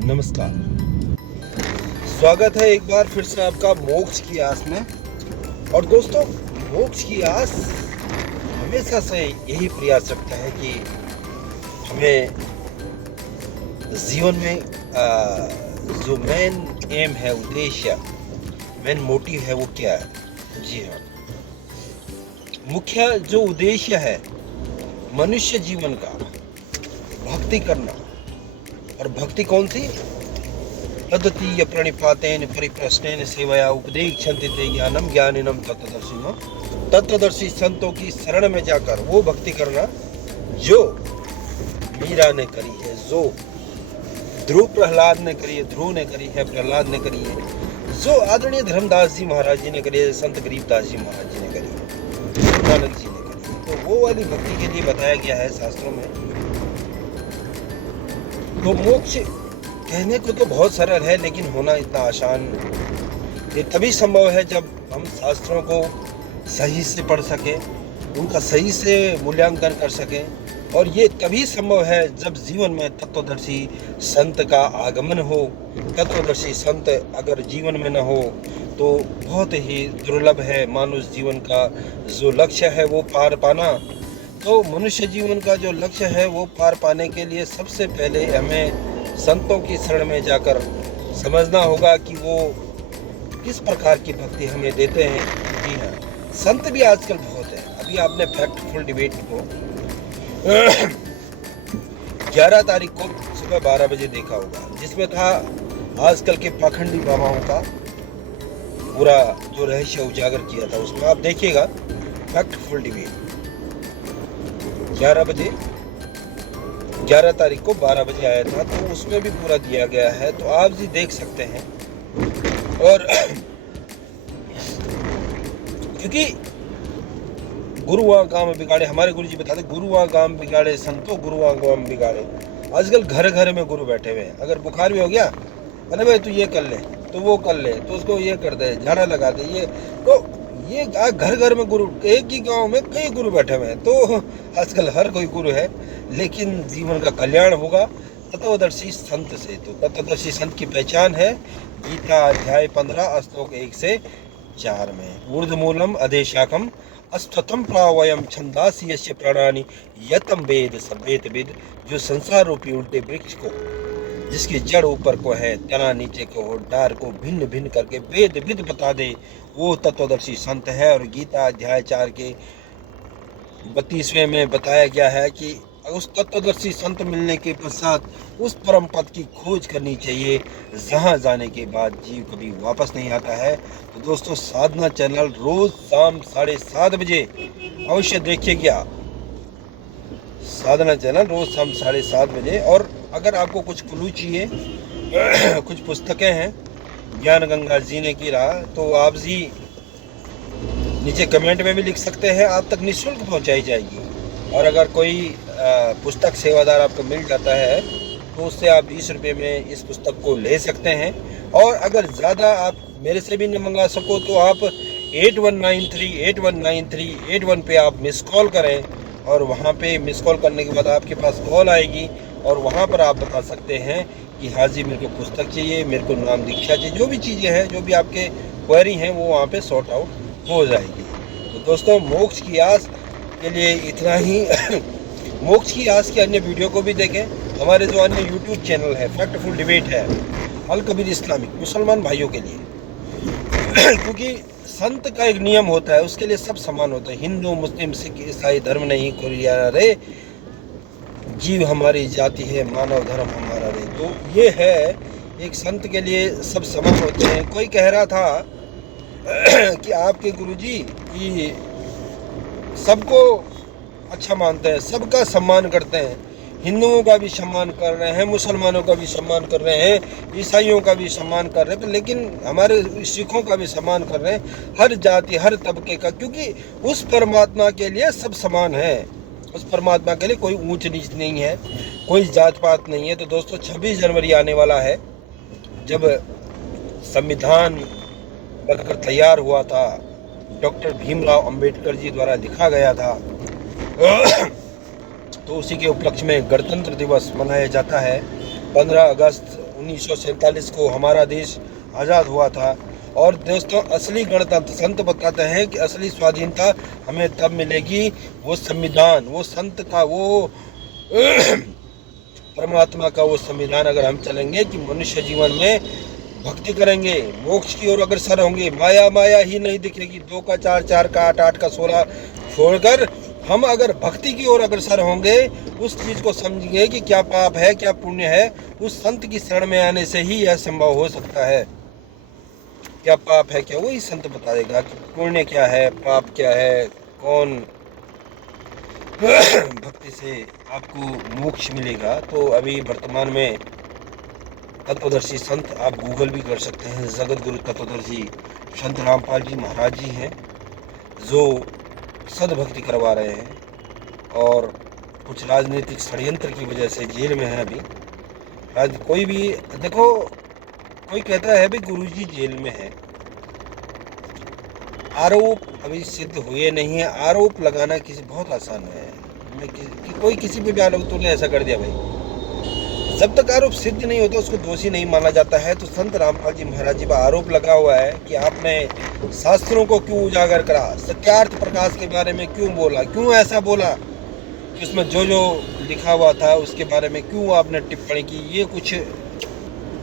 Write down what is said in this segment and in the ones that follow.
नमस्कार। स्वागत है एक बार फिर से आपका मोक्ष की आस में। और दोस्तों, मोक्ष की आस हमेशा से यही प्रयास रखता है कि हमें जीवन में जो मेन एम है, उद्देश्य, मेन मोटिव है, वो क्या है। जी हाँ, मुख्य जो उद्देश्य है मनुष्य जीवन का, भक्ति करना। और भक्ति कौन सी? तदतीय प्रणिपातेन परिप्रश्नेन सेवया उपदेक्षन्ति ते ज्ञानम ज्ञानिनम तत्वदर्शिनः। तत्वदर्शी संतों की शरण में जाकर वो भक्ति करना जो मीरा ने करी है, जो ध्रुव ने करी है, प्रहलाद ने करी है, जो आदरणीय धर्मदास जी महाराज जी ने करी है, संत गरीबदास जी महाराज जी ने करी है, नानक जी ने करी है। तो वो वाली भक्ति के लिए बताया गया है शास्त्रों में। तो मोक्ष कहने को तो बहुत सरल है, लेकिन होना इतना आसान ये तभी संभव है जब हम शास्त्रों को सही से पढ़ सकें, उनका सही से मूल्यांकन कर सकें। और ये तभी संभव है जब जीवन में तत्वदर्शी संत का आगमन हो। तत्वदर्शी संत अगर जीवन में न हो तो बहुत ही दुर्लभ है मानुष जीवन का जो लक्ष्य है वो पार पाना। तो मनुष्य जीवन का जो लक्ष्य है वो पार पाने के लिए सबसे पहले हमें संतों की शरण में जाकर समझना होगा कि वो किस प्रकार की भक्ति हमें देते हैं। जी हाँ, संत भी आजकल बहुत है। अभी आपने फैक्टफुल डिबेट को 11 तारीख को सुबह 12 बजे देखा होगा, जिसमें था आजकल के पाखंडी बाबाओं का पूरा जो रहस्य उजागर किया था। उसमें आप देखिएगा, फैक्टफुल डिबेट 11 बजे 11 तारीख को 12 बजे आया था, तो उसमें भी पूरा दिया गया है, तो आप जी देख सकते हैं। और क्योंकि गुरुआ गांव बिगाड़े, हमारे गुरु जी बताते, गुरुआ गांव बिगाड़े संतो गुरुआ गांव बिगाड़े। आजकल घर घर में गुरु बैठे हुए हैं। अगर बुखार भी हो गया, अरे भाई तू ये कर ले, तो वो कर ले, तो उसको ये कर दे, झाड़ा लगा दे, ये तो ये घर घर में गुरु, एक ही गांव में कई गुरु बैठे हुए हैं। तो आजकल हर कोई गुरु है, लेकिन जीवन का कल्याण होगा तत्वदर्शी संत से। तो तत्वदर्शी संत की पहचान है गीता अध्याय 15 श्लोक 1 से 4 में। ऊर्ध्वमूलम अधेशाखम अश्वत्थम प्रावयम छंदासी यस्य प्राणानि यतम वेद सवेद विद। जो संसार रूपी उल्टे वृक्ष को, जिसकी जड़ ऊपर को है, तना नीचे को हो, डार को भिन्न भिन्न करके वेद विद बता दे, वो तत्वदर्शी संत है। और गीता अध्याय 4 के 32वें में बताया गया है कि उस तत्वदर्शी संत मिलने के पश्चात उस परम पद की खोज करनी चाहिए, जहां जाने के बाद जीव कभी वापस नहीं आता है। तो दोस्तों, साधना चैनल रोज शाम 7:30 बजे अवश्य देखिएगा। साधना चैनल रोज शाम 7:30 बजे। और अगर आपको कुछ क्लू चाहिए, कुछ पुस्तकें हैं ज्ञान गंगा जीने की राह, तो आप जी नीचे कमेंट में भी लिख सकते हैं, आप तक निःशुल्क पहुंचाई जाएगी। और अगर कोई पुस्तक सेवादार आपको मिल जाता है तो उससे आप 20 रुपये में इस पुस्तक को ले सकते हैं। और अगर ज़्यादा आप मेरे से भी न मंगा सको तो आप 8193 पे आप मिस कॉल करें, और वहाँ पे मिस कॉल करने के बाद आपके पास कॉल आएगी, और वहाँ पर आप बता सकते हैं कि हाँ जी मेरे को पुस्तक चाहिए, मेरे को नाम दीक्षा चाहिए, जो भी चीज़ें हैं, जो भी आपके क्वेरी हैं, वो वहाँ पे सॉर्ट आउट हो जाएगी। तो दोस्तों, मोक्ष की आस के लिए इतना ही। मोक्ष की आस के अन्य वीडियो को भी देखें। हमारे जो अन्य यूट्यूब चैनल है, फैक्टफुल डिबेट है, अल कबीर इस्लामिक, मुसलमान भाइयों के लिए। क्योंकि संत का एक नियम होता है, उसके लिए सब समान होता है। हिंदू, मुस्लिम, सिख, ईसाई धर्म नहीं कोई रे, जीव हमारी जाति है, मानव धर्म हमारा रे। तो ये है, एक संत के लिए सब समान होते हैं। कोई कह रहा था कि आपके गुरुजी कि सबको अच्छा मानते हैं, सबका सम्मान करते हैं, हिंदुओं का भी सम्मान कर रहे हैं, मुसलमानों का भी सम्मान कर रहे हैं, ईसाइयों का भी सम्मान कर रहे हैं, लेकिन हमारे सिखों का भी सम्मान कर रहे हैं, हर जाति हर तबके का। क्योंकि उस परमात्मा के लिए सब समान है, उस परमात्मा के लिए कोई ऊंच नीच नहीं है, कोई जात पात नहीं है। तो दोस्तों, 26 जनवरी आने वाला है, जब संविधान बनकर तैयार हुआ था, डॉक्टर भीमराव अंबेडकर जी द्वारा लिखा गया था, तो उसी के उपलक्ष्य में गणतंत्र दिवस मनाया जाता है। 15 अगस्त 1947 को हमारा देश आज़ाद हुआ था। और दोस्तों, असली गणतंत्र, संत बताते हैं कि असली स्वाधीनता हमें तब मिलेगी, वो संविधान, वो संत का, वो परमात्मा का वो संविधान अगर हम चलेंगे कि मनुष्य जीवन में भक्ति करेंगे, मोक्ष की ओर अग्रसर होंगे, माया माया ही नहीं दिखेगी, 2 का 4, 4 का 8, 8 का 16 छोड़कर हम अगर भक्ति की ओर अग्रसर होंगे, उस चीज़ को समझेंगे कि क्या पाप है क्या पुण्य है, उस संत की शरण में आने से ही यह संभव हो सकता है। क्या पाप है क्या, वही संत बताएगा कि पुण्य क्या है, पाप क्या है, कौन भक्ति से आपको मोक्ष मिलेगा। तो अभी वर्तमान में तत्वदर्शी संत आप गूगल भी कर सकते हैं, जगत गुरु तत्वदर्शी संत रामपाल जी महाराज जी हैं, जो सदभक्ति करवा रहे हैं और कुछ राजनीतिक षड्यंत्र की वजह से जेल में है अभी। कोई भी देखो, कोई कहता है भी गुरुजी जेल में है, आरोप अभी सिद्ध हुए नहीं है। आरोप लगाना किसी बहुत आसान है, कोई किसी पे भी आरोप, तूने ऐसा कर दिया भाई, जब तक आरोप सिद्ध नहीं होता उसको दोषी नहीं माना जाता है। तो संत रामपाल जी महाराज जी पर आरोप लगा हुआ है कि आपने शास्त्रों को क्यों उजागर करा, सत्यार्थ प्रकाश के बारे में क्यों बोला, क्यों ऐसा बोला कि उसमें जो जो लिखा हुआ था उसके बारे में क्यों आपने टिप्पणी की। ये कुछ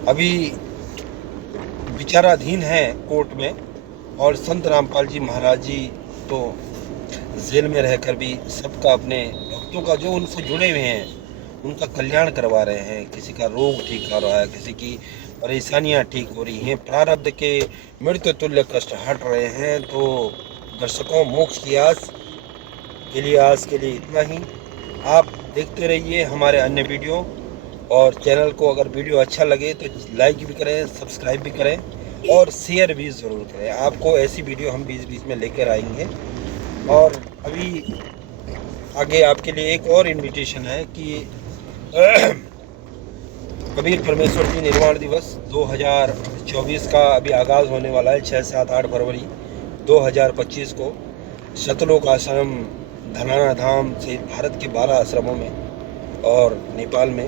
अभी विचाराधीन है कोर्ट में। और संत रामपाल जी महाराज जी तो जेल में रहकर भी सबका, अपने भक्तों का, जो उनसे जुड़े हुए हैं उनका कल्याण करवा रहे हैं। किसी का रोग ठीक हो रहा है, किसी की परेशानियां ठीक हो रही हैं, प्रारब्ध के मृत्यु तुल्य कष्ट हट रहे हैं। तो दर्शकों, मोक्ष की आस के लिए इतना ही। आप देखते रहिए हमारे अन्य वीडियो, और चैनल को अगर वीडियो अच्छा लगे तो लाइक भी करें, सब्सक्राइब भी करें और शेयर भी ज़रूर करें। आपको ऐसी वीडियो हम बीच बीच में लेकर आएंगे। और अभी आगे आपके लिए एक और इनविटेशन है कि कबीर परमेश्वर जी निर्वाण दिवस 2024 का अभी आगाज़ होने वाला है। 6, 7, 8 फरवरी 2025 को सतलोक आश्रम धनाना धाम से भारत के 12 आश्रमों में और नेपाल में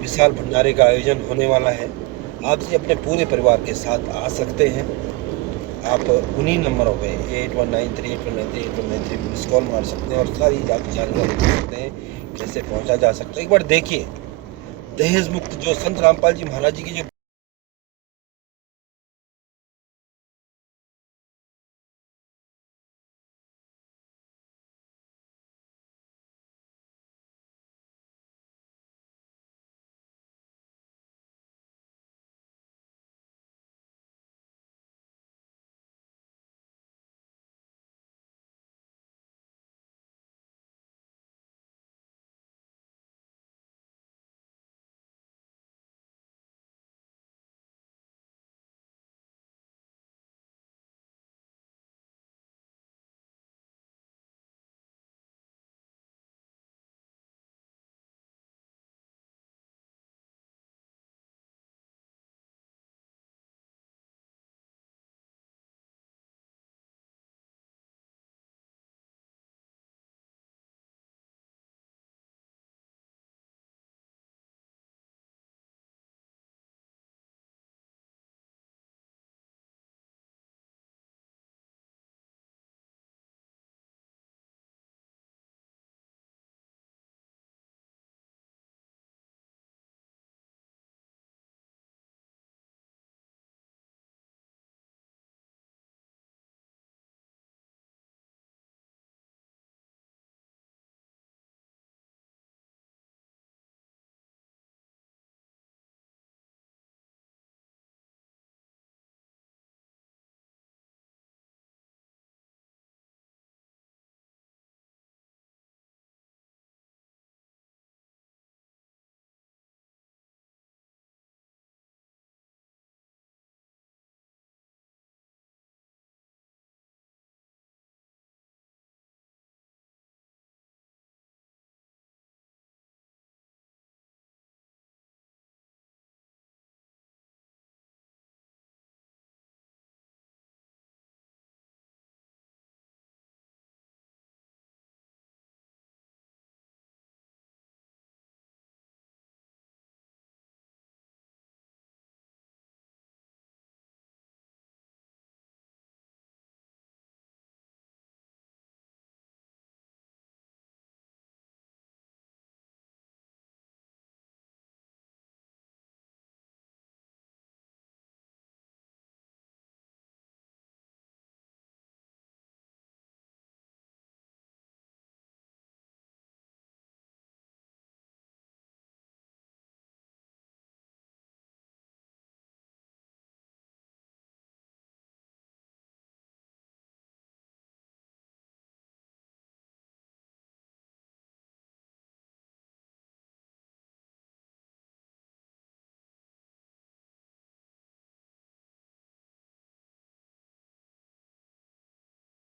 विशाल भंडारे का आयोजन होने वाला है। आप जी अपने पूरे परिवार के साथ आ सकते हैं। आप उन्हीं नंबरों पे 81938193 मिस कॉल मार सकते हैं और सारी जानकारी दे सकते हैं कैसे पहुंचा जा सकता है। एक बार देखिए, दहेज मुक्त जो संत रामपाल जी महाराज जी की जो